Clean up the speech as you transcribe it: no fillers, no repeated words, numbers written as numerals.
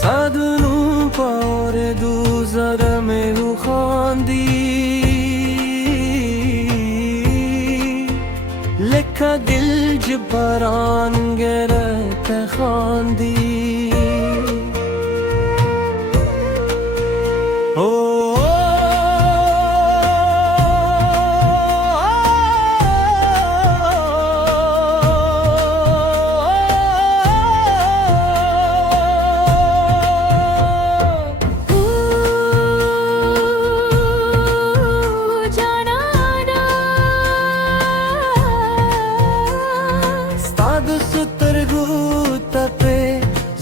साधनों पर दूसर में हूँ खांदी लिखा दिल जबरान गरत खांदी ओ